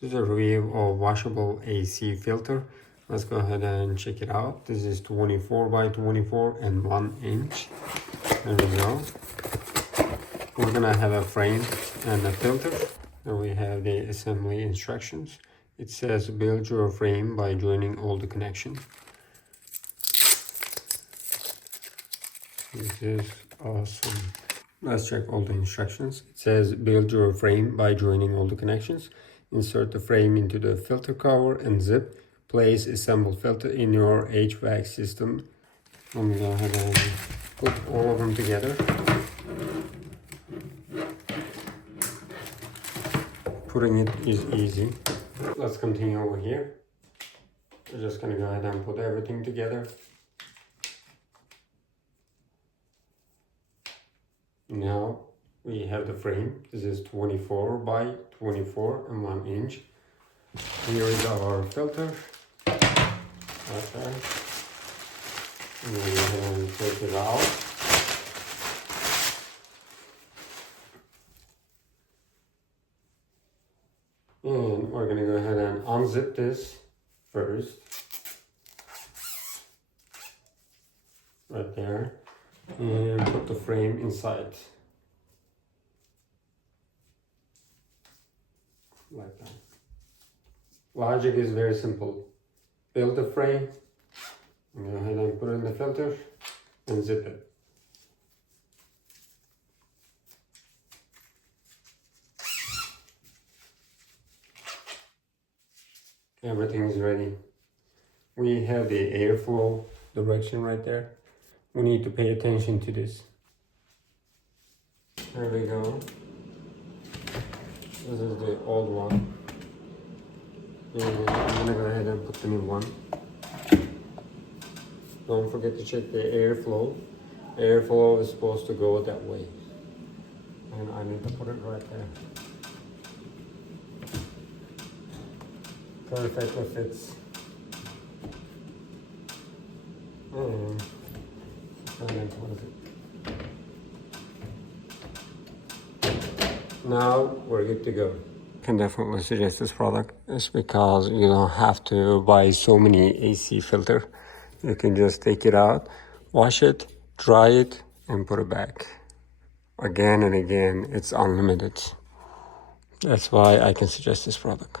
This is a review of washable AC filter. Let's go ahead and check it out. This is 24 by 24 and 1 inch. There we go. We're gonna have a frame and a filter. And we have the assembly instructions. It says build your frame by joining all the connections. This is awesome. Let's check all the instructions. It says build your frame by joining all the connections. Insert the frame into the filter cover and zip. Place assembled filter in your HVAC system. Let me go ahead and put all of them together. Putting it is easy. Let's continue over here. We're just gonna go ahead and put everything together. Now we have the frame. This is 24 by 24 and 1 inch. Here is our filter. Okay. And then go ahead and take it out. And we're gonna go ahead and unzip this first. Right there. And put the frame inside. Like that. Logic is very simple. Build the frame, go ahead and put it in the filter and zip it. Everything is ready. We have the airflow direction right there. We need to pay attention to this. There we go. This is the old one. And I'm gonna go ahead and put the new one. Don't forget to check the airflow. Airflow is supposed to go that way. And I need to put it right there. Perfectly fits. And then close it. Now we're good to go. Can definitely suggest this product. It's because you don't have to buy so many AC filter. You can just take it out, wash it, dry it, and put it back. Again and again, it's unlimited. That's why I can suggest this product.